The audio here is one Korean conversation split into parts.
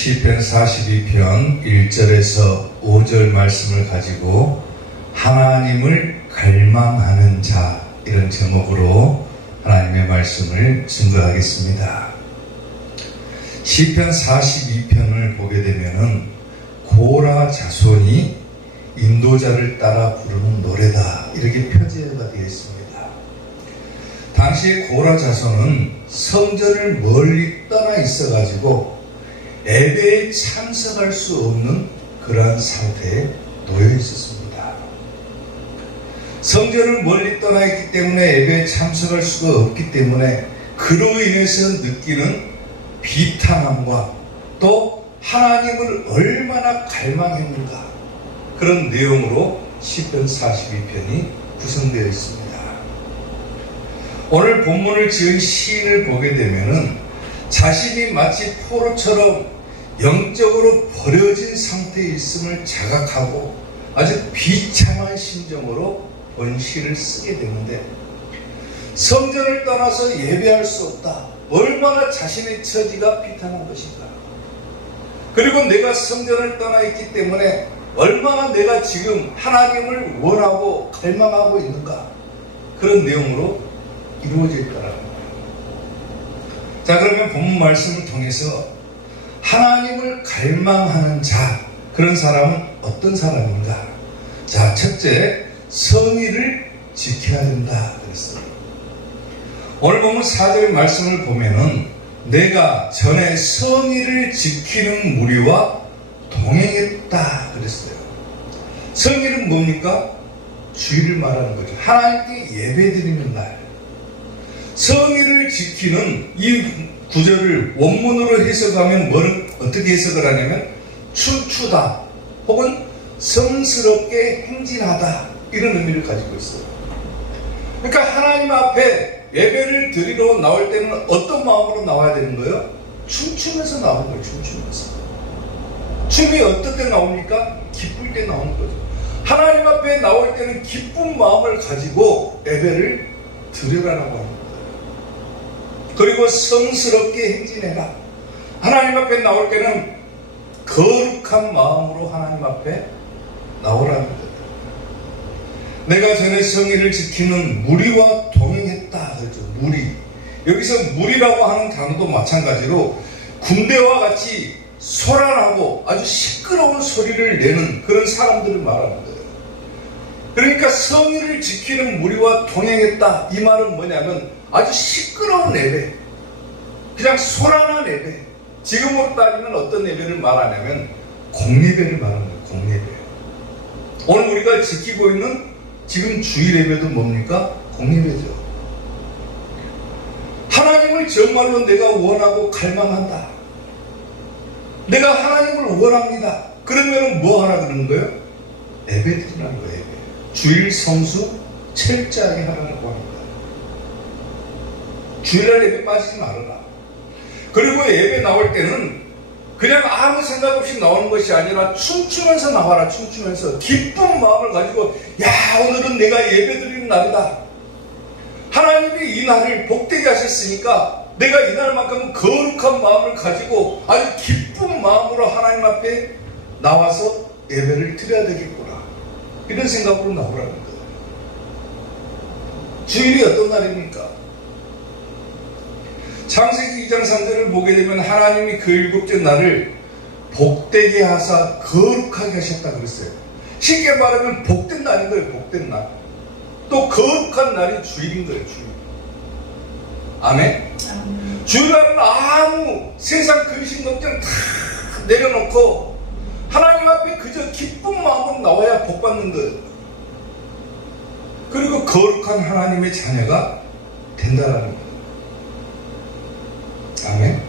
시편 42편 1절에서 5절 말씀을 가지고 하나님을 갈망하는 자, 이런 제목으로 하나님의 말씀을 증거하겠습니다. 시편 42편을 보게 되면은 고라 자손이 인도자를 따라 부르는 노래다, 이렇게 표제가 되어 있습니다. 당시 고라 자손은 성전을 멀리 떠나 있어가지고 예배에 참석할 수 없는 그러한 상태에 놓여 있었습니다. 성전을 멀리 떠나 있기 때문에 예배에 참석할 수가 없기 때문에 그로 인해서 느끼는 비탄함과 또 하나님을 얼마나 갈망했는가, 그런 내용으로 시편 42편이 구성되어 있습니다. 오늘 본문을 지은 시인을 보게 되면은 자신이 마치 포로처럼 영적으로 버려진 상태에 있음을 자각하고 아주 비참한 심정으로 본 시를 쓰게 되는데, 성전을 떠나서 예배할 수 없다, 얼마나 자신의 처지가 비탄한 것인가, 그리고 내가 성전을 떠나 있기 때문에 얼마나 내가 지금 하나님을 원하고 갈망하고 있는가, 그런 내용으로 이루어져 있다라는 거예요. 자, 그러면 본문 말씀을 통해서 하나님을 갈망하는 자, 그런 사람은 어떤 사람인가? 자, 첫째, 성의를 지켜야 된다 그랬어요. 오늘 보면 4절 말씀을 보면은 내가 전에 성의를 지키는 무리와 동행했다 그랬어요. 성의는 뭡니까? 주일을 말하는 거죠. 하나님께 예배드리는 날. 성의를 지키는 이 구절을 원문으로 해석하면 어떻게 해석을 하냐면 춤추다 혹은 성스럽게 행진하다, 이런 의미를 가지고 있어요. 그러니까 하나님 앞에 예배를 드리러 나올 때는 어떤 마음으로 나와야 되는 거예요? 춤추면서 나오는 거예요. 춤추면서. 춤이 어떨 때 나옵니까? 기쁠 때 나오는 거죠. 하나님 앞에 나올 때는 기쁜 마음을 가지고 예배를 드리라고 합니다. 그리고 성스럽게 행진해라. 하나님 앞에 나올 때는 거룩한 마음으로 하나님 앞에 나오라는 거예요. 내가 전에 성의를 지키는 무리와 동행했다 그렇죠. 무리. 여기서 무리라고 하는 단어도 마찬가지로 군대와 같이 소란하고 아주 시끄러운 소리를 내는 그런 사람들을 말하는 거예요. 그러니까 성의를 지키는 무리와 동행했다, 이 말은 뭐냐면 아주 시끄러운 예배, 그냥 소란한 예배. 지금으로 따지면 어떤 예배를 말하냐면 공예배를 말하는 거예요. 공예배. 오늘 우리가 지키고 있는 지금 주일 예배도 뭡니까? 공예배죠. 하나님을 정말로 내가 원하고 갈망한다, 내가 하나님을 원합니다. 그러면 뭐 하라 그러는 거예요? 예배 드리라는 거예요. 예배. 주일 성수 철저하게 하라고 합니다. 주일날 예배 빠지지 말아라. 그리고 예배 나올 때는 그냥 아무 생각 없이 나오는 것이 아니라 춤추면서 나와라. 춤추면서 기쁜 마음을 가지고, 야, 오늘은 내가 예배 드리는 날이다. 하나님이 이 날을 복되게 하셨으니까 내가 이 날만큼 거룩한 마음을 가지고 아주 기쁜 마음으로 하나님 앞에 나와서 예배를 드려야 되겠구나, 이런 생각으로 나오라는 거예요. 주일이 어떤 날입니까? 창세기 2장 3절을 보게 되면 하나님이 그 일곱째 날을 복되게 하사 거룩하게 하셨다 그랬어요. 쉽게 말하면 복된 날인 거예요. 복된 날. 또 거룩한 날이 주일인 거예요. 주일. 아멘? 주일날은 아무 세상 근심 걱정 다 내려놓고 하나님 앞에 그저 기쁜 마음으로 나와야 복받는 거예요. 그리고 거룩한 하나님의 자녀가 된다라는 거예요. 아멘.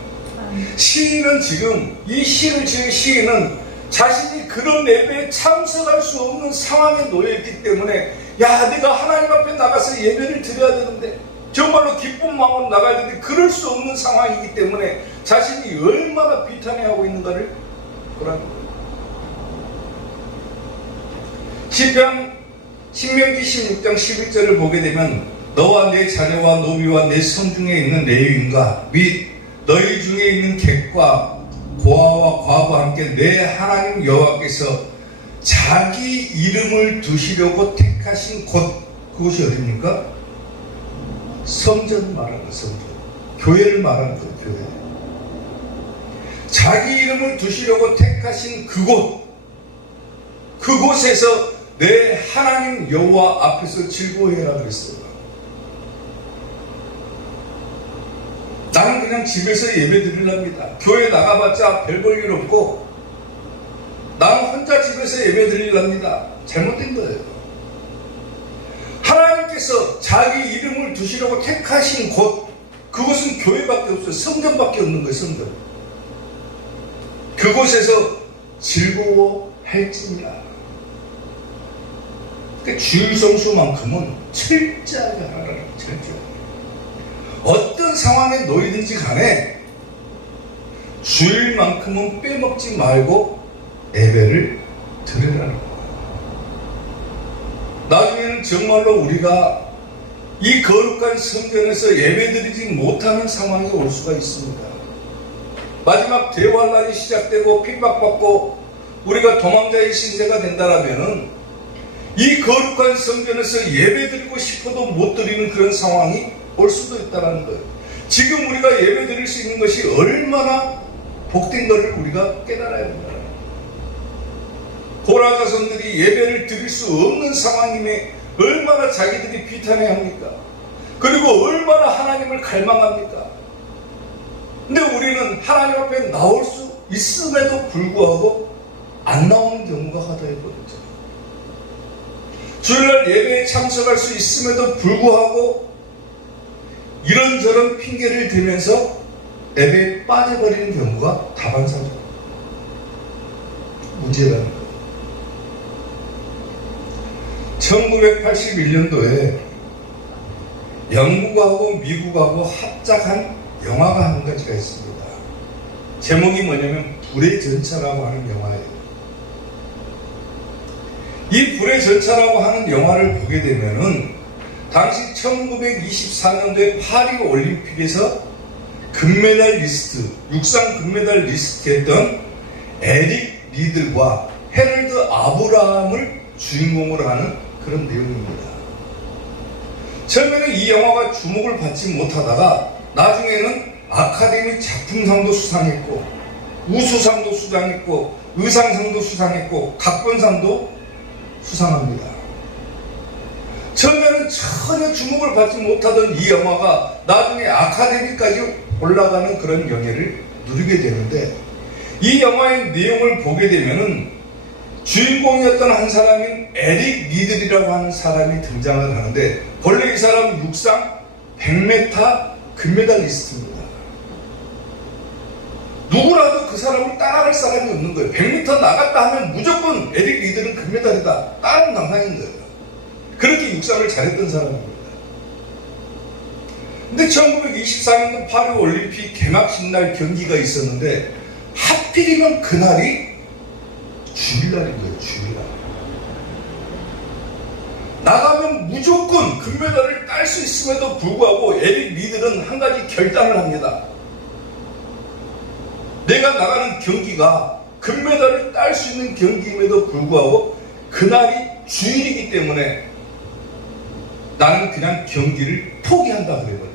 시인은 지금 이 시를 지은 시인은 자신이 그런 예배에 참석할 수 없는 상황에 놓여있기 때문에, 야, 내가 하나님 앞에 나가서 예배를 드려야 되는데, 정말로 기쁜 마음으로 나가야 되는데 그럴 수 없는 상황이기 때문에 자신이 얼마나 비탄해하고 있는가를 보라는 거예요. 시편 신명기 16장 11절을 보게 되면 너와 내 자녀와 노비와 내 성중에 있는 레위인과 및 너희 중에 있는 객과 고아와 과부와 함께 내 하나님 여호와께서 자기 이름을 두시려고 택하신 곳, 그곳이 어디입니까? 성전 말하는 거, 성전. 교회를 말하는 거, 교회. 자기 이름을 두시려고 택하신 그곳, 그곳에서 내 하나님 여호와 앞에서 즐거워해라 그랬어요. 나는 그냥 집에서 예배 드리랍니다. 교회 나가봤자 별 볼 일 없고 나는 혼자 집에서 예배 드리랍니다. 잘못된 거예요. 하나님께서 자기 이름을 두시려고 택하신 곳, 그곳은 교회밖에 없어요. 성전밖에 없는 거예요. 성전. 그곳에서 즐거워할지니라. 그러니까 주일 성수만큼은 철저하게 하라는 철저하게. 어떤 상황에 놓이든지 간에 주일만큼은 빼먹지 말고 예배를 드리라는 거예요. 나중에는 정말로 우리가 이 거룩한 성전에서 예배드리지 못하는 상황이 올 수가 있습니다. 마지막 대환란이 시작되고 핍박받고 우리가 도망자의 신세가 된다라면은 이 거룩한 성전에서 예배드리고 싶어도 못 드리는 그런 상황이 올 수도 있다는 거예요. 지금 우리가 예배 드릴 수 있는 것이 얼마나 복된 것을 우리가 깨달아야 된다. 고라 자손들이 예배를 드릴 수 없는 상황임에 얼마나 자기들이 비탄해야 합니까? 그리고 얼마나 하나님을 갈망합니까? 근데 우리는 하나님 앞에 나올 수 있음에도 불구하고 안 나오는 경우가 하다해버렸죠. 주일날 예배에 참석할 수 있음에도 불구하고 이런저런 핑계를 대면서 예배에 빠져버리는 경우가 다반사죠. 문제라는 거예요. 1981년도에 영국하고 미국하고 합작한 영화가 한 가지가 있습니다. 제목이 뭐냐면 불의 전차라고 하는 영화예요. 이 불의 전차라고 하는 영화를 보게 되면은 당시 1924년도에 파리 올림픽에서 금메달리스트, 육상 금메달리스트 했던 에릭 리들과 헤럴드 아브라함을 주인공으로 하는 그런 내용입니다. 처음에는 이 영화가 주목을 받지 못하다가 나중에는 아카데미 작품상도 수상했고 우수상도 수상했고 의상상도 수상했고 각본상도 수상합니다. 처음에는 전혀 주목을 받지 못하던 이 영화가 나중에 아카데미까지 올라가는 그런 영예를 누리게 되는데 이 영화의 내용을 보게 되면은 주인공이었던 한 사람인 에릭 리들이라고 하는 사람이 등장을 하는데 본래 이 사람은 육상 100m 금메달리스트입니다. 누구라도 그 사람을 따라갈 사람이 없는 거예요. 100m 나갔다 하면 무조건 에릭 리들은 금메달이다. 다른 남상인 거예요. 그렇게 육상을 잘했던 사람입니다. 근데 1924년도 파리 올림픽 개막식 날 경기가 있었는데 하필이면 그날이 주일날인 거예요. 주일날. 나가면 무조건 금메달을 딸 수 있음에도 불구하고 에릭 리들은 한 가지 결단을 합니다. 내가 나가는 경기가 금메달을 딸 수 있는 경기임에도 불구하고 그날이 주일이기 때문에 나는 그냥 경기를 포기한다 그래버려요.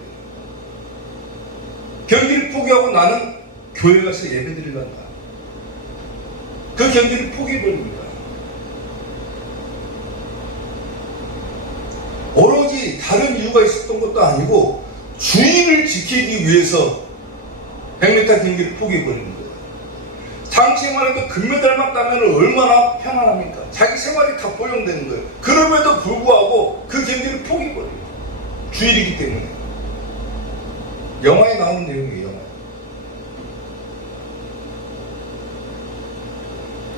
경기를 포기하고 나는 교회 가서 예배 드리란다. 그 경기를 포기해버립니다. 오로지 다른 이유가 있었던 것도 아니고 주의를 지키기 위해서 100m 경기를 포기해버리는 거예요. 당시에 말해도 금메달만 따면 얼마나 편안합니까? 자기 생활이 다 보용되는 거예요. 그럼에도 불구하고 그 경기를 포기해버려요. 주일이기 때문에. 영화에 나오는 내용이에요. 영화.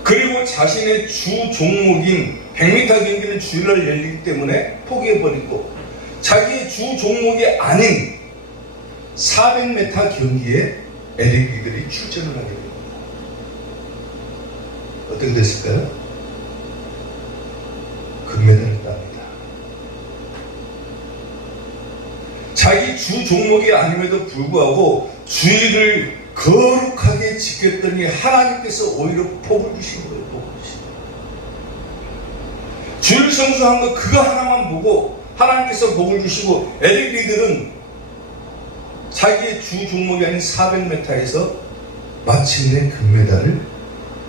그리고 자신의 주 종목인 100m 경기는 주일날 열리기 때문에 포기해버리고 자기의 주 종목이 아닌 400m 경기에 에릭 리들이 출전을 하게 됩니다. 어떻게 됐을까요? 금메달을 땁니다. 자기 주 종목이 아님에도 불구하고 주일을 거룩하게 지켰더니 하나님께서 오히려 복을 주신 거예요. 복을 주신 거예요. 주일 성수한 거 그거 하나만 보고 하나님께서 복을 주시고 LAB들은 자기의 주 종목이 아닌 400m에서 마침내 금메달을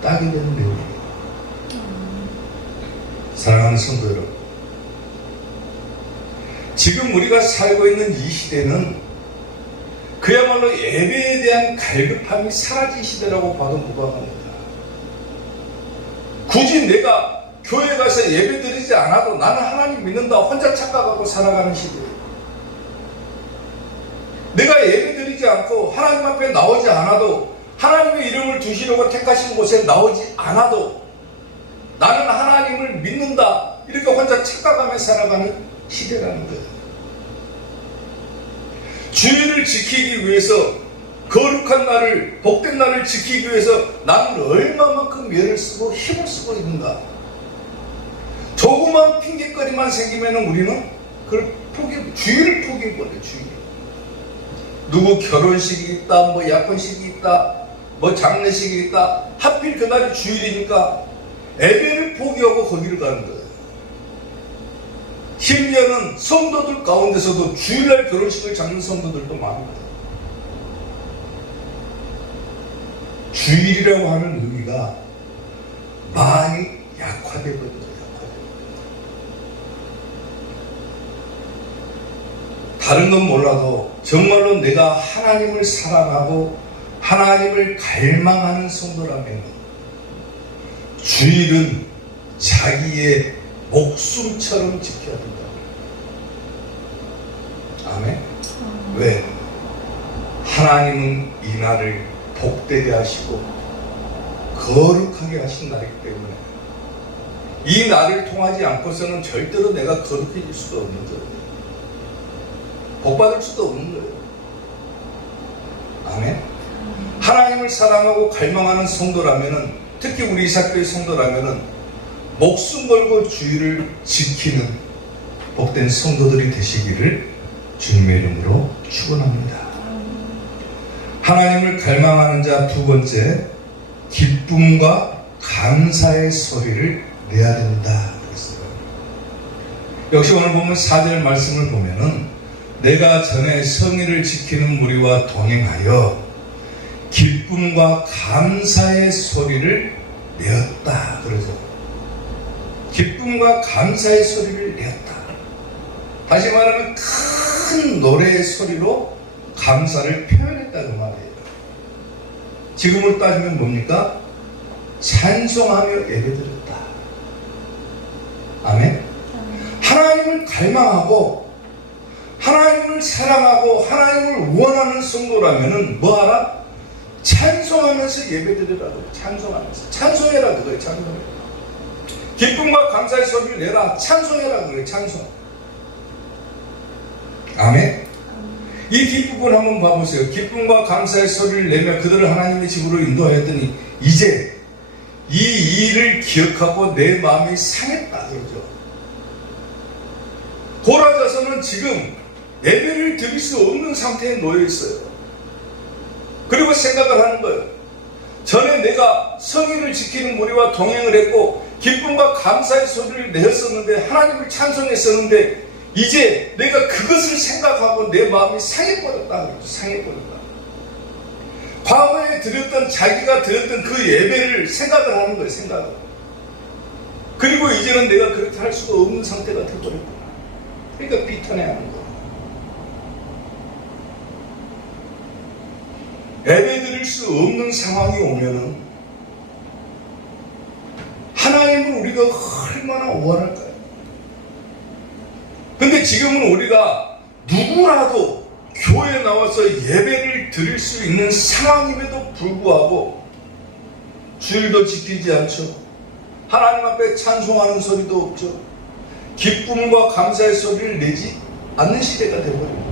따게 되는 내용입니다. 사랑하는 성도 여러분, 지금 우리가 살고 있는 이 시대는 그야말로 예배에 대한 갈급함이 사라진 시대라고 봐도 무방합니다. 굳이 내가 교회 가서 예배 드리지 않아도 나는 하나님 믿는다 혼자 착각하고 살아가는 시대예요. 내가 예배 드리지 않고 하나님 앞에 나오지 않아도 하나님의 이름을 두시려고 택하신 곳에 나오지 않아도 나는 하나님을 믿는다 이렇게 혼자 착각하며 살아가는 시대라는 거예요. 주일을 지키기 위해서 거룩한 날을 복된 날을 지키기 위해서 나는 얼마만큼 애를 쓰고 힘을 쓰고 있는가. 조그만 핑계거리만 생기면 우리는 그걸 주일을 포기해버려요. 주일. 누구 결혼식이 있다, 뭐 약혼식이 있다, 뭐 장례식이 있다, 하필 그날이 주일이니까 예배를 포기하고 거기를 가는 거예요. 심지어는 성도들 가운데서도 주일날 결혼식을 잡는 성도들도 많습니다. 주일이라고 하는 의미가 많이 약화되거든요. 다른 건 몰라도 정말로 내가 하나님을 사랑하고 하나님을 갈망하는 성도라면 주일은 자기의 목숨처럼 지켜야 된다. 아멘. 왜? 하나님은 이 날을 복되게 하시고 거룩하게 하신 날이기 때문에 이 날을 통하지 않고서는 절대로 내가 거룩해질 수가 없는 거예요. 복받을 수도 없는 거예요. 아멘. 하나님을 사랑하고 갈망하는 성도라면은, 특히 우리 이사교의 성도라면은 목숨 걸고 주일을 지키는 복된 성도들이 되시기를 주님의 이름으로 축원합니다. 하나님을 갈망하는 자 두 번째, 기쁨과 감사의 소리를 내야 된다 그랬어요. 역시 오늘 보면 4절 말씀을 보면은 내가 전에 성의를 지키는 무리와 동행하여 기쁨과 감사의 소리를 내었다 그러죠. 기쁨과 감사의 소리를 내었다. 다시 말하면 큰 노래의 소리로 감사를 표현했다는 말이에요. 지금으로 따지면 뭡니까? 찬송하며 예배드렸다. 아멘. 하나님을 갈망하고 하나님을 사랑하고 하나님을 원하는 성도라면은 뭐하라? 찬송하면서 예배드리라고. 찬송하면서. 찬송해라 그거예요. 찬송해. 기쁨과 감사의 소리를 내라. 찬송해라 그거예요. 찬송. 아멘. 이 뒷부분 한번 봐보세요. 기쁨과 감사의 소리를 내며 그들을 하나님의 집으로 인도하였더니 이제 이 일을 기억하고 내 마음이 상했다 그러죠. 고라자서는 지금 예배를 드릴 수 없는 상태에 놓여 있어요. 그리고 생각을 하는 거예요. 전에 내가 성의를 지키는 무리와 동행을 했고 기쁨과 감사의 소리를 내었었는데 하나님을 찬송했었는데 이제 내가 그것을 생각하고 내 마음이 상해버렸다 그러죠. 상해버렸다. 과거에 드렸던 자기가 드렸던 그 예배를 생각을 하는 거예요. 생각을. 그리고 이제는 내가 그렇게 할 수가 없는 상태가 되어버렸구나. 그러니까 비탄해하는 거예요. 예배 드릴 수 없는 상황이 오면은 하나님을 우리가 얼마나 오한할까요? 근데 지금은 우리가 누구라도 교회에 나와서 예배를 드릴 수 있는 상황임에도 불구하고 주일도 지키지 않죠. 하나님 앞에 찬송하는 소리도 없죠. 기쁨과 감사의 소리를 내지 않는 시대가 되어버립니다.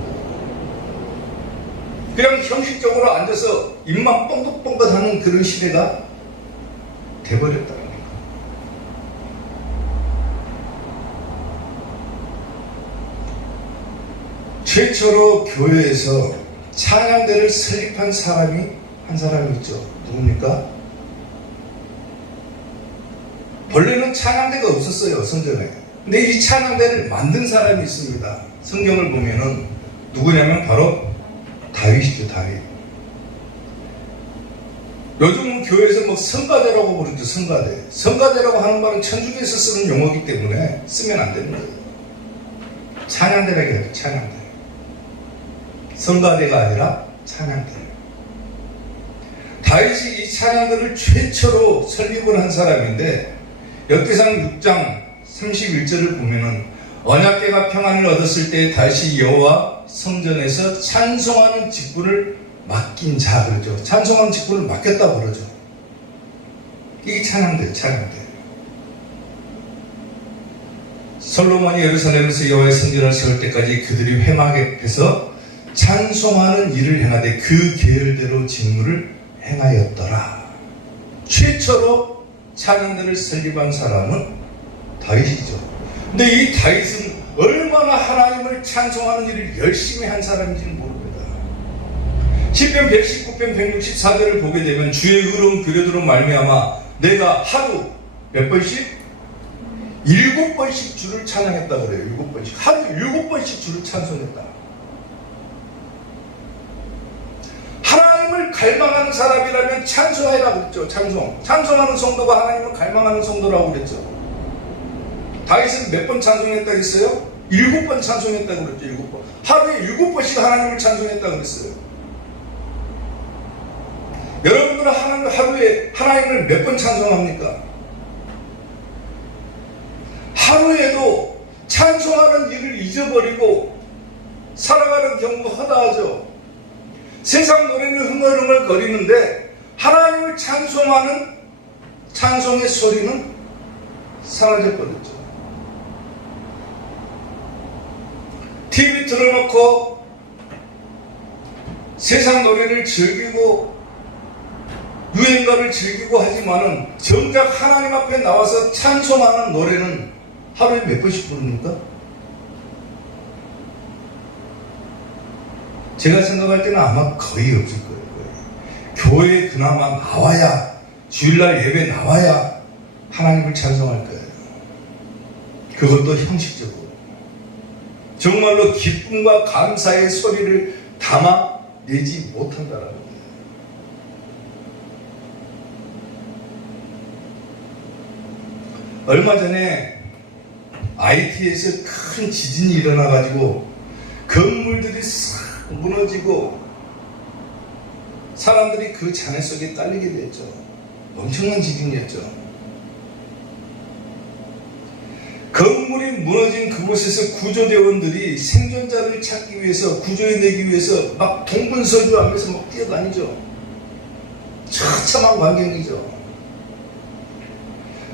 그냥 형식적으로 앉아서 입만 뻥긋뻥긋 하는 그런 시대가 되어버렸다는 거예요. 최초로 교회에서 찬양대를 설립한 사람이 한 사람이 있죠. 누굽니까? 본래는 찬양대가 없었어요, 성전에. 근데 이 찬양대를 만든 사람이 있습니다. 성경을 보면은 누구냐면 바로 다윗이죠, 다윗. 요즘 교회에서 뭐 성가대라고 부르죠, 성가대. 성가대라고 하는 말은 천주교에서 쓰는 용어이기 때문에 쓰면 안 되는 거예요. 찬양대라고 해요, 찬양대. 성가대가 아니라 찬양대. 다윗이 이 찬양대를 최초로 설립을 한 사람인데, 역대상 6장 31절을 보면은 언약궤가 평안을 얻었을 때 다윗이 여호와 성전에서 찬송하는 직분을 맡긴 자 그러죠. 찬송하는 직분을 맡겼다고 그러죠. 이게 찬양대예요, 찬양대. 솔로몬이 예루살렘에서 여호와의 성전을 세울 때까지 그들이 회막에 해서 찬송하는 일을 행하되 그 계열대로 직무를 행하였더라. 최초로 찬양대를 설립한 사람은 다윗이죠. 근데 이 다윗은 얼마나 하나님을 찬송하는 일을 열심히 한 사람인지는 모릅니다. 시편 119편 164절을 보게 되면 주의 의로운 규례대로 말미암아 내가 하루 몇 번씩? 7번씩 주를 찬양했다고 그래요. 7번씩. 하루 7번씩 주를 찬송했다. 하나님을 갈망하는 사람이라면 찬송해라 그랬죠. 찬송하는 성도가 하나님을 갈망하는 성도라고 그랬죠. 다윗은 몇 번 찬송했다고 했어요? 7번 찬송했다고 그랬죠. 7번. 하루에 7번씩 하나님을 찬송했다고 그랬어요. 여러분들은 하루에 하나님을 몇 번 찬송합니까? 하루에도 찬송하는 일을 잊어버리고 살아가는 경우가 허다하죠. 세상 노래는 흥얼흥얼 거리는데 하나님을 찬송하는 찬송의 소리는 사라져버렸죠. TV 틀어놓고 세상 노래를 즐기고 유행가를 즐기고 하지만은 정작 하나님 앞에 나와서 찬송하는 노래는 하루에 몇 번씩 부릅니까? 제가 생각할 때는 아마 거의 없을 거예요. 교회에 그나마 나와야, 주일날 예배 나와야 하나님을 찬송할 거예요. 그것도 형식적으로. 정말로 기쁨과 감사의 소리를 담아내지 못한다라는 거예요. 얼마 전에 IT에서 큰 지진이 일어나가지고 건물들이 싹 무너지고 사람들이 그 잔해 속에 딸리게 됐죠. 엄청난 지진이었죠. 건물이 무너진 그곳에서 구조대원들이 생존자를 찾기 위해서, 구조해내기 위해서 막 동분서주하면서 막 뛰어다니죠. 처참한 광경이죠.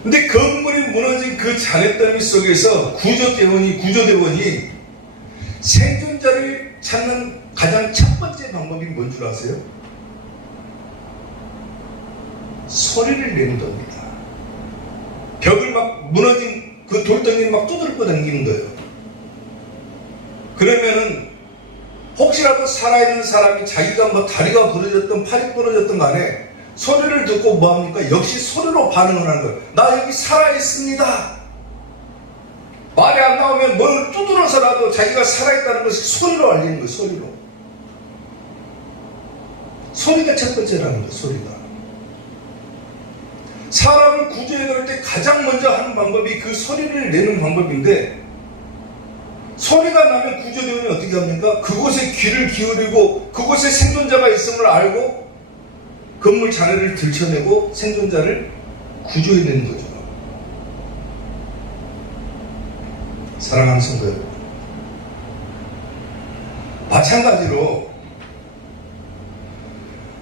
근데 건물이 무너진 그 잔해더미 속에서 구조대원이 생존자를 찾는 가장 첫 번째 방법이 뭔 줄 아세요? 소리를 내는 겁니다. 벽을 막 무너진 그 돌덩이를 막 두드리고 다니는 거예요. 그러면은 혹시라도 살아있는 사람이 자기가 뭐 다리가 부러졌든 팔이 부러졌든 간에 소리를 듣고 뭐합니까? 역시 소리로 반응을 하는 거예요. 나 여기 살아있습니다. 말이 안 나오면 뭘 두드려서라도 자기가 살아있다는 것을 소리로 알리는 거예요. 소리로. 소리가 첫 번째라는 거예요. 소리가. 사람을 구조해 놓을 때 가장 먼저 하는 방법이 그 소리를 내는 방법인데, 소리가 나면 구조대원이 어떻게 합니까? 그곳에 귀를 기울이고 그곳에 생존자가 있음을 알고 건물 잔해를 들춰내고 생존자를 구조해내는 거죠. 사랑하는 성도 여러분, 마찬가지로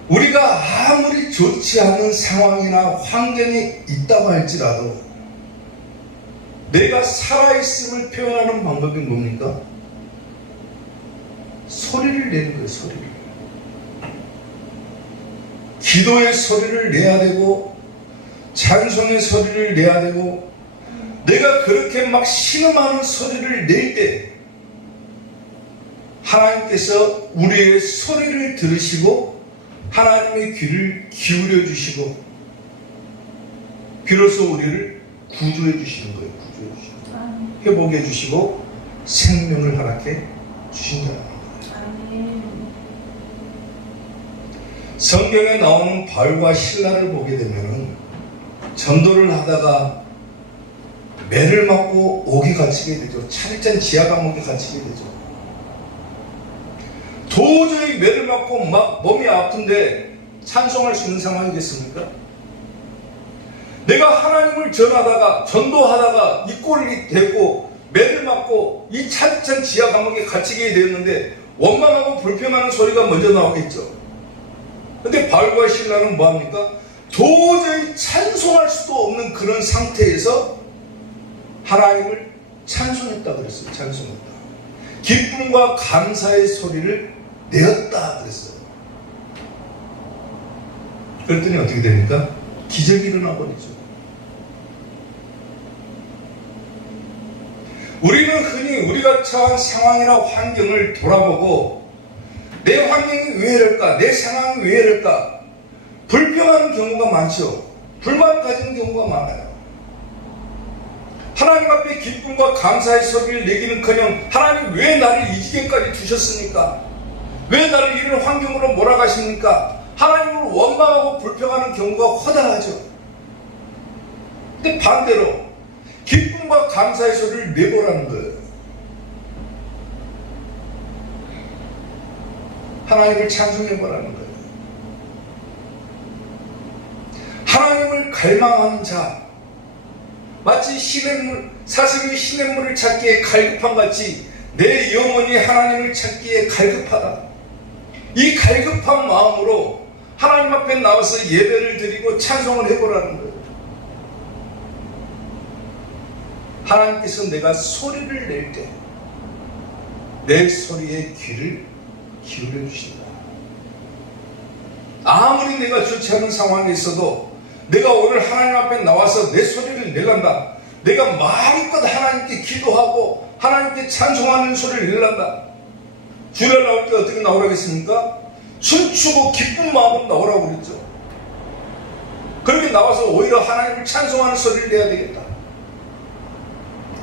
우리가 아무리 좋지 않은 상황이나 환경이 있다고 할지라도 내가 살아있음을 표현하는 방법이 뭡니까? 소리를 내는 거예요. 소리를. 기도의 소리를 내야 되고 찬송의 소리를 내야 되고, 내가 그렇게 막 신음하는 소리를 낼 때 하나님께서 우리의 소리를 들으시고 하나님의 귀를 기울여 주시고 비로소 우리를 구조해 주시는 거예요. 구조해 주시는 거예요. 회복해 주시고 생명을 허락해 주신다는 거예요. 성경에 나오는 바울과 실라를 보게 되면은 전도를 하다가 매를 맞고 옥에 갇히게 되죠. 찰짠 지하 감옥에 갇히게 되죠. 도저히 매를 맞고 막 몸이 아픈데 찬송할 수 있는 상황이겠습니까? 내가 하나님을 전도하다가 이 꼴이 됐고 매를 맞고 이 찰짠 지하 감옥에 갇히게 되었는데 원망하고 불평하는 소리가 먼저 나오겠죠. 근데 바울과 실라는 뭐합니까? 도저히 찬송할 수도 없는 그런 상태에서 하나님을 찬송했다 그랬어요. 찬송했다. 기쁨과 감사의 소리를 내었다 그랬어요. 그랬더니 어떻게 됩니까? 기적이 일어나 버리죠. 우리는 흔히 우리가 처한 상황이나 환경을 돌아보고 내 환경이 왜 이럴까? 내 상황이 왜 이럴까? 불평하는 경우가 많죠. 불만을 가지는 경우가 많아요. 하나님 앞에 기쁨과 감사의 소리를 내기는커녕 하나님 왜 나를 이 지경까지 두셨습니까? 왜 나를 이런 환경으로 몰아가십니까? 하나님을 원망하고 불평하는 경우가 허다하죠. 근데 반대로 기쁨과 감사의 소리를 내보라는 거예요. 하나님을 찬송해보라는 거예요. 하나님을 갈망하는 자, 마치 사슴이 시냇물을 찾기에 갈급한 같이 내 영혼이 하나님을 찾기에 갈급하다. 이 갈급한 마음으로 하나님 앞에 나와서 예배를 드리고 찬송을 해보라는 거예요. 하나님께서 내가 소리를 낼 때 내 소리에 귀를 기울여 주신다. 아무리 내가 좋지 않은 상황에 있어도 내가 오늘 하나님 앞에 나와서 내 소리를 내란다. 내가 마음껏 하나님께 기도하고 하나님께 찬송하는 소리를 내란다. 주일 나올 때 어떻게 나오라겠습니까? 춤추고 기쁜 마음으로 나오라고 그랬죠. 그렇게 나와서 오히려 하나님을 찬송하는 소리를 내야 되겠다.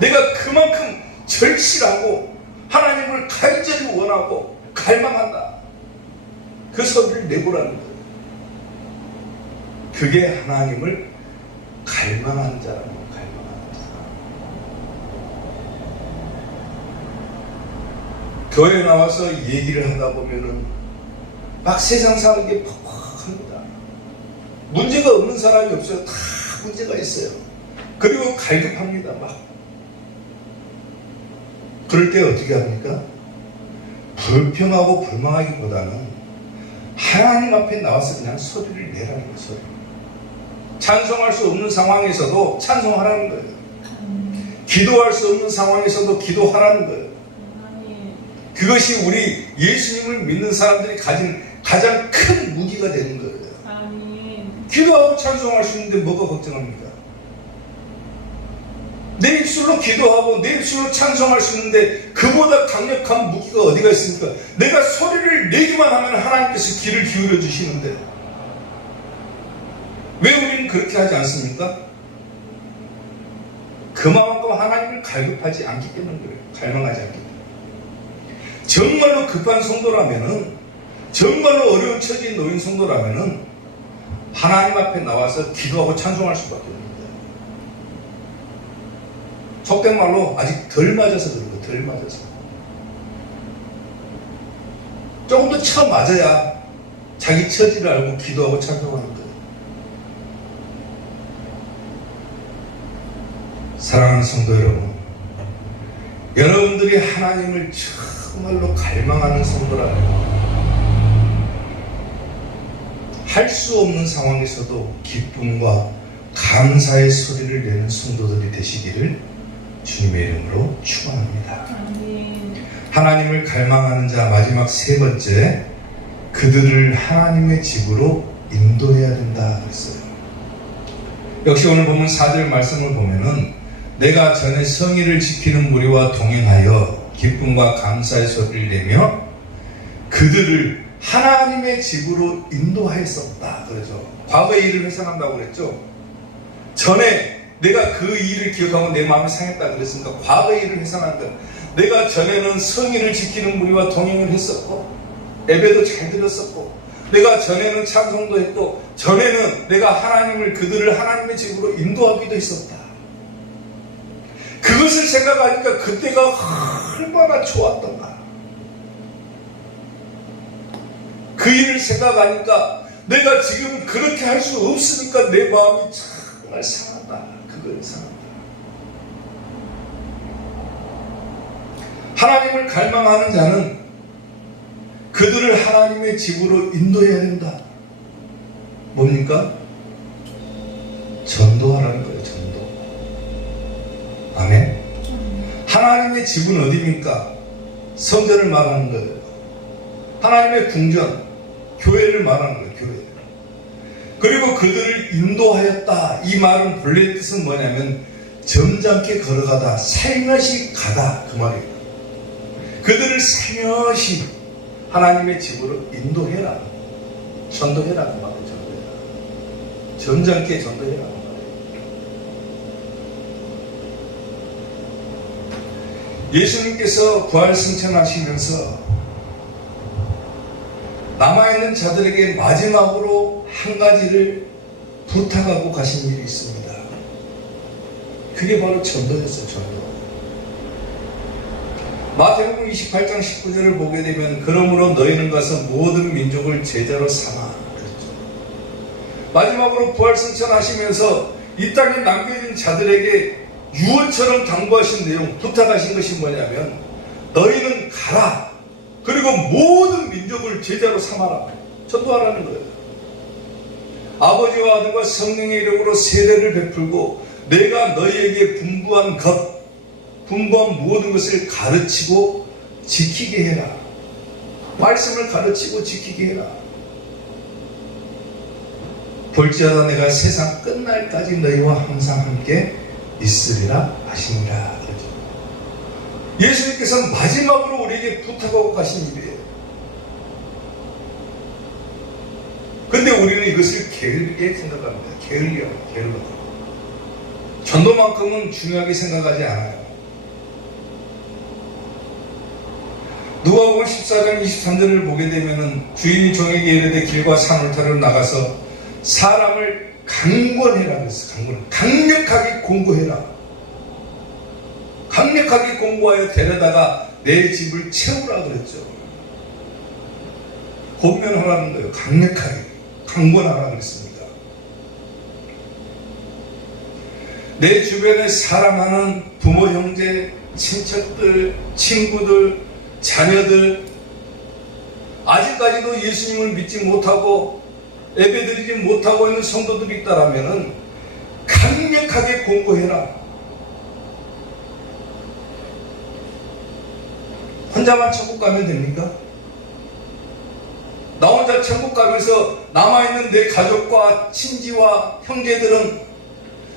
내가 그만큼 절실하고 하나님을 간절히 원하고 갈망한다. 그 소리를 내보라는 거예요. 그게 하나님을 갈망하는 자라는 거예요. 갈망하는 자. 교회에 나와서 얘기를 하다 보면은 막 세상 사는 게 퍽퍽합니다. 문제가 없는 사람이 없어요. 다 문제가 있어요. 그리고 갈급합니다. 막. 그럴 때 어떻게 합니까? 불평하고 불망하기보다는 하나님 앞에 나와서 그냥 소리를 내라는 거예요. 소리. 찬송할 수 없는 상황에서도 찬송하라는 거예요. 기도할 수 없는 상황에서도 기도하라는 거예요. 그것이 우리 예수님을 믿는 사람들이 가진 가장 큰 무기가 되는 거예요. 기도하고 찬송할 수 있는데 뭐가 걱정합니까? 내 입술로 기도하고 내 입술로 찬송할 수 있는데 그보다 강력한 무기가 어디가 있습니까? 내가 소리를 내기만 하면 하나님께서 귀를 기울여 주시는데 왜 우리는 그렇게 하지 않습니까? 그만큼 하나님을 갈급하지 않기 때문에 그래요. 갈망하지 않기 때문에. 정말로 급한 성도라면은, 정말로 어려운 처지에 놓인 성도라면은 하나님 앞에 나와서 기도하고 찬송할 수밖에 없는 거예요. 속된 말로 아직 덜 맞아서 그런 거예요. 덜 맞아서. 조금 더 쳐 맞아야 자기 처지를 알고 기도하고 찬송하는 거예요. 사랑하는 성도 여러분, 여러분들이 하나님을 정말로 갈망하는 성도라면 할 수 없는 상황에서도 기쁨과 감사의 소리를 내는 성도들이 되시기를 주님의 이름으로 축원합니다. 하나님을 갈망하는 자 마지막 세 번째, 그들을 하나님의 집으로 인도해야 된다 그랬어요. 역시 오늘 보면 4절 말씀을 보면은 내가 전에 성의를 지키는 무리와 동행하여 기쁨과 감사의 소리를 내며 그들을 하나님의 집으로 인도하였었다 그러죠. 과거의 일을 회상한다고 그랬죠. 전에 내가 그 일을 기억하고 내 마음이 상했다 그랬으니까 과거의 일을 회상한 거야. 내가 전에는 성인을 지키는 무리와 동행을 했었고 예배도 잘 드렸었고 내가 전에는 찬송도 했고 전에는 내가 그들을 하나님의 집으로 인도하기도 했었다. 그것을 생각하니까 그때가 얼마나 좋았던가. 그 일을 생각하니까 내가 지금 그렇게 할 수 없으니까 내 마음이 정말 상하다. 그걸 상하다. 하나님을 갈망하는 자는 그들을 하나님의 집으로 인도해야 된다. 뭡니까? 전도하라는 거예요. 전도. 아멘. 하나님의 집은 어디입니까? 성전을 말하는 거예요. 하나님의 궁전, 교회를 말하는 거예요. 교회. 그리고 그들을 인도하였다. 이 말은 본래 뜻은 뭐냐면 점잖게 걸어가다, 살며시 가다 그 말이에요. 그들을 살며시 하나님의 집으로 인도해라. 전도해라 그 말이에요. 전도해라. 점잖게 전도해라 그 말이에요. 예수님께서 부활 승천하시면서 남아있는 자들에게 마지막으로 한 가지를 부탁하고 가신 일이 있습니다. 그게 바로 전도였어요. 전도. 마태복음 28장 19절을 보게 되면 그러므로 너희는 가서 모든 민족을 제자로 삼아 그랬죠. 마지막으로 부활승천하시면서 이 땅에 남겨진 자들에게 유언처럼 당부하신 내용, 부탁하신 것이 뭐냐면 너희는 가라. 그리고 모든 민족을 제자로 삼아라. 전도하라는 거예요. 아버지와 아들과 성령의 이름으로 세례를 베풀고 내가 너희에게 분부한 모든 것을 가르치고 지키게 해라. 말씀을 가르치고 지키게 해라. 볼지어다 내가 세상 끝날까지 너희와 항상 함께 있으리라 하시니라. 예수님께서 마지막으로 우리에게 부탁하고 가신 일이에요. 근데 우리는 이것을 게을리게 생각합니다. 게을려. 전도만큼은 중요하게 생각하지 않아요. 누가복음 14장 23절을 보게 되면은 주인이 종에게 이르되 길과 산울타리로 나가서 사람을 강권해라 그랬어요. 강력하게 공고해라. 강력하게 공부하여 데려다가 내 집을 채우라 그랬죠. 권면하라는 거예요. 강력하게 강권하라 그랬습니다. 내 주변에 사랑하는 부모, 형제, 친척들, 친구들, 자녀들 아직까지도 예수님을 믿지 못하고 예배드리지 못하고 있는 성도들이 있다라면 강력하게 공고해라. 혼자만 천국 가면 됩니까? 나 혼자 천국 가면서 남아있는 내 가족과 친지와 형제들은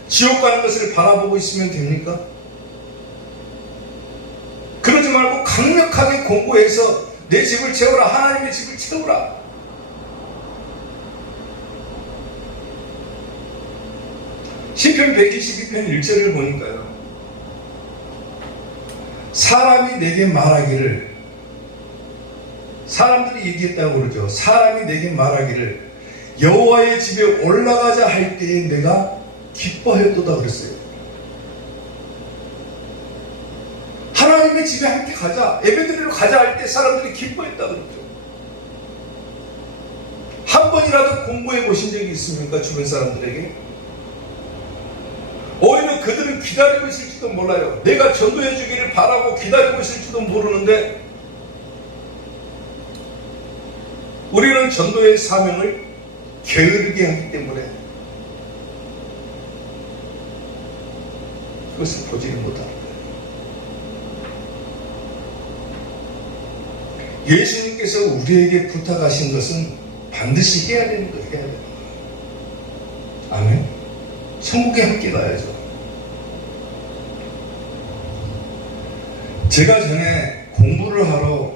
지옥 가는 것을 바라보고 있으면 됩니까? 그러지 말고 강력하게 공고해서 내 집을 채우라. 하나님의 집을 채우라. 시편 122편 1절을 보니까요. 사람이 내게 말하기를, 사람들이 얘기했다고 그러죠. 사람이 내게 말하기를 여호와의 집에 올라가자 할 때에 내가 기뻐했도다 그랬어요. 하나님의 집에 함께 가자, 예배드리러 가자 할 때 사람들이 기뻐했다 그러죠. 한 번이라도 공부해 보신 적이 있습니까? 주변 사람들에게? 오히려 그들은 기다리고 있을지도 몰라요. 내가 전도해 주기를 바라고 기다리고 있을지도 모르는데 우리는 전도의 사명을 게으르게 하기 때문에 그것을 보지를 못하는 거예요. 예수님께서 우리에게 부탁하신 것은 반드시 해야 되는 거예요. 해야 되는 거예요. 아멘. 천국에 함께 가야죠. 제가 전에 공부를 하러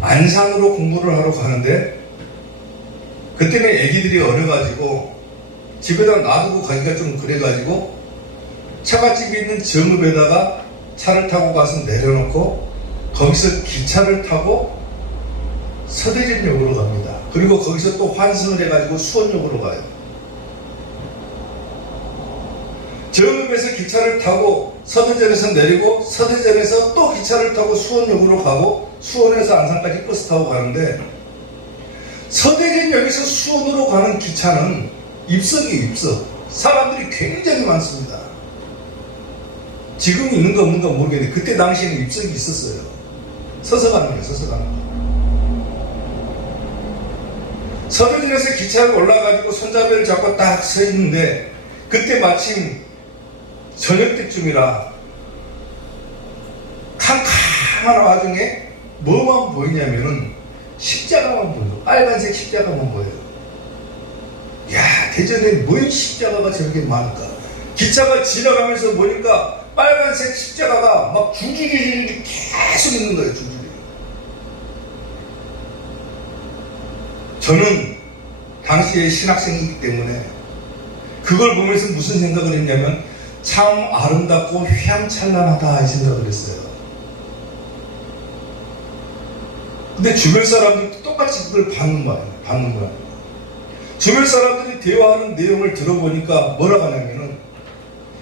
안산으로 공부를 하러 가는데 그때는 애기들이 어려가지고 집에다 놔두고 가기가 좀 그래가지고 처갓집에 있는 정읍에다가 차를 타고 가서 내려놓고 거기서 기차를 타고 서대전역으로 갑니다. 그리고 거기서 또 환승을 해가지고 수원역으로 가요. 정읍에서 기차를 타고 서대전에서 내리고 서대전에서 또 기차를 타고 수원역으로 가고 수원에서 안산까지 버스 타고 가는데 서대전역에서 수원으로 가는 기차는 입석이에요. 입석. 사람들이 굉장히 많습니다. 지금 있는가 없는가 모르겠는데 그때 당시에는 입석이 있었어요. 서서 가는 거예요. 서서 가는 거. 서대전에서 기차에 올라가지고 손잡이를 잡고 딱 서 있는데 그때 마침 저녁 때쯤이라 캄캄한 와중에 뭐만 보이냐면은 십자가만 보여요. 빨간색 십자가만 보여요. 야, 대전에 뭔 십자가가 저렇게 많을까? 기차가 지나가면서 보니까 빨간색 십자가가 막 줄줄이 계속 있는 거예요. 줄줄이. 저는 당시에 신학생이기 때문에 그걸 보면서 무슨 생각을 했냐면 참 아름답고 휘황찬란하다 이 생각을 했어요. 근데 주변 사람들도 똑같이 그걸 받는 거예요. 주변 사람들이 대화하는 내용을 들어보니까 뭐라고 하냐면은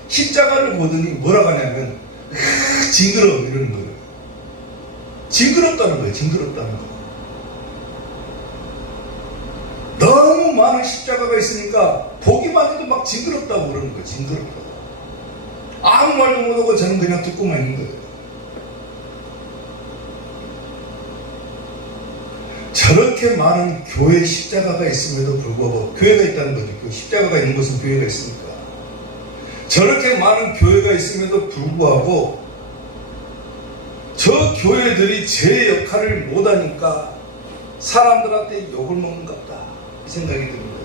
십자가를 보더니 뭐라고 하냐면 징그러워 이러는 거예요. 징그럽다는 거예요. 징그럽다는 거. 너무 많은 십자가가 있으니까 보기만 해도 막 징그럽다고 그러는 거예요. 징그럽다고. 아무 말도 못하고 저는 그냥 듣고만 있는 거예요. 저렇게 많은 교회 십자가가 있음에도 불구하고 교회가 있다는 거죠. 십자가가 있는 곳은 교회가 있으니까. 저렇게 많은 교회가 있음에도 불구하고 저 교회들이 제 역할을 못하니까 사람들한테 욕을 먹는갑다 이 생각이 드는 거예요.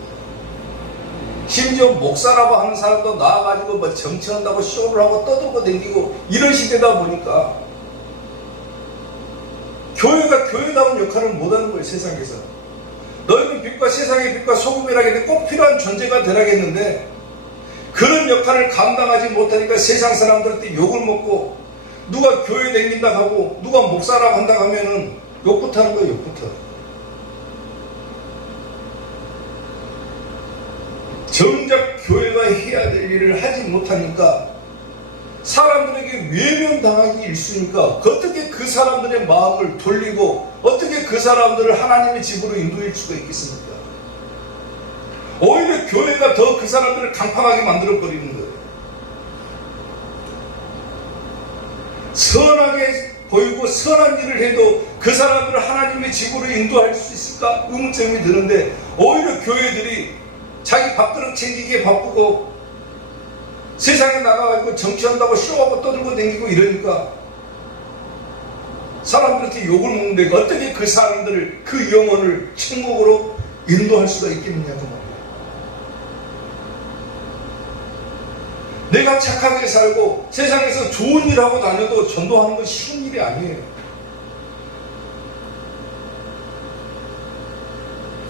심지어 목사라고 하는 사람도 나와가지고 뭐 정치한다고 쇼를 하고 떠들고 다니고 이런 시대다 보니까 교회가 교회다운 역할을 못하는 거예요. 세상에서. 너희는 빛과 세상의 빛과 소금이라겠는데 꼭 필요한 존재가 되라겠는데 그런 역할을 감당하지 못하니까 세상 사람들한테 욕을 먹고 누가 교회 다닌다 하고 누가 목사라고 한다 하면은 욕부터 하는 거예요. 욕부터. 정작 교회가 해야 될 일을 하지 못하니까 사람들에게 외면당하기 일쑤니까 어떻게 그 사람들의 마음을 돌리고 어떻게 그 사람들을 하나님의 집으로 인도할 수가 있겠습니까? 오히려 교회가 더 그 사람들을 강팍하게 만들어버리는 거예요. 선하게 보이고 선한 일을 해도 그 사람들을 하나님의 집으로 인도할 수 있을까? 의문점이 드는데 오히려 교회들이 자기 밥그릇 챙기기에 바쁘고 세상에 나가가지고 정치한다고 쇼하고 떠들고 다니고 이러니까 사람들한테 욕을 먹는데 어떻게 그 사람들을 그 영혼을 천국으로 인도할 수가 있겠느냐고 말이에요. 내가 착하게 살고 세상에서 좋은 일 하고 다녀도 전도하는 건 쉬운 일이 아니에요.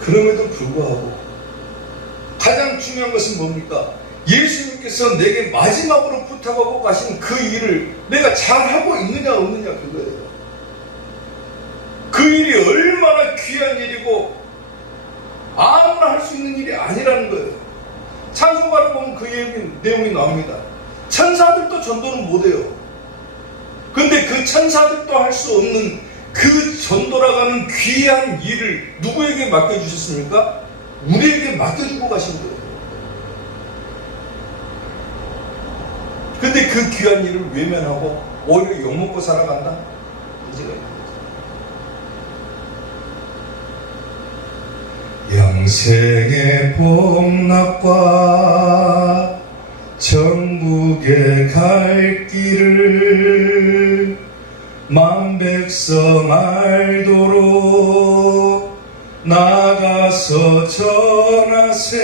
그럼에도 불구하고 가장 중요한 것은 뭡니까? 예수님께서 내게 마지막으로 부탁하고 가신 그 일을 내가 잘하고 있느냐 없느냐 그거예요. 그 일이 얼마나 귀한 일이고 아무나 할 수 있는 일이 아니라는 거예요. 찬송가를 보면 그 내용이 나옵니다. 천사들도 전도는 못해요. 근데 그 천사들도 할 수 없는 그 전도라가는 귀한 일을 누구에게 맡겨주셨습니까? 우리에게 맡겨주고 가신 거예요. 근데 그 귀한 일을 외면하고 오히려 욕먹고 살아간다? 문제가 있는 거죠. 영생의 복락과 천국에 갈 길을 만백성 알도록 나가서 전하세.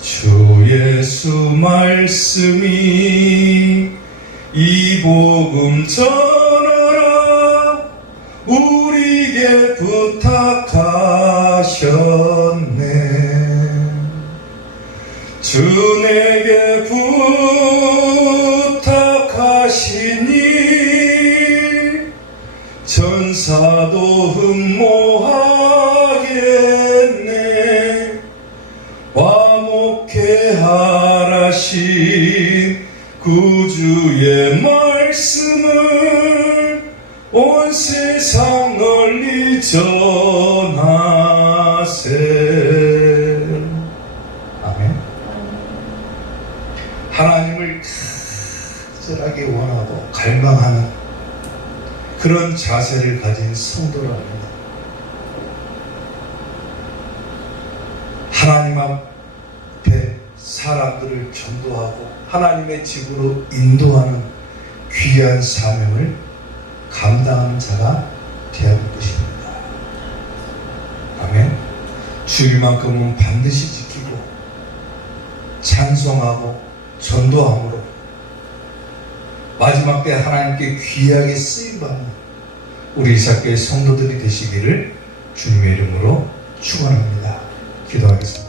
주 예수 말씀이 이 복음 전하라 우리에게 부탁하셨네. 주 내게 부탁하시니 천사도 흠모하겠네. 화목해 하라신 구주의 말씀을 온 세상 널리 전하세. 아멘. 하나님을 간절하게 원하고 갈망하는 그런 자세를 가진 성도랍니다. 하나님 앞에 사람들을 전도하고 하나님의 집으로 인도하는 귀한 사명을 감당하는 자가 되어야 할 것입니다. 아멘. 주일만큼은 반드시 지키고 찬송하고 전도함으로 마지막 때 하나님께 귀하게 쓰임받는 우리 이삭교회 성도들이 되시기를 주님의 이름으로 축원합니다. 기도하겠습니다.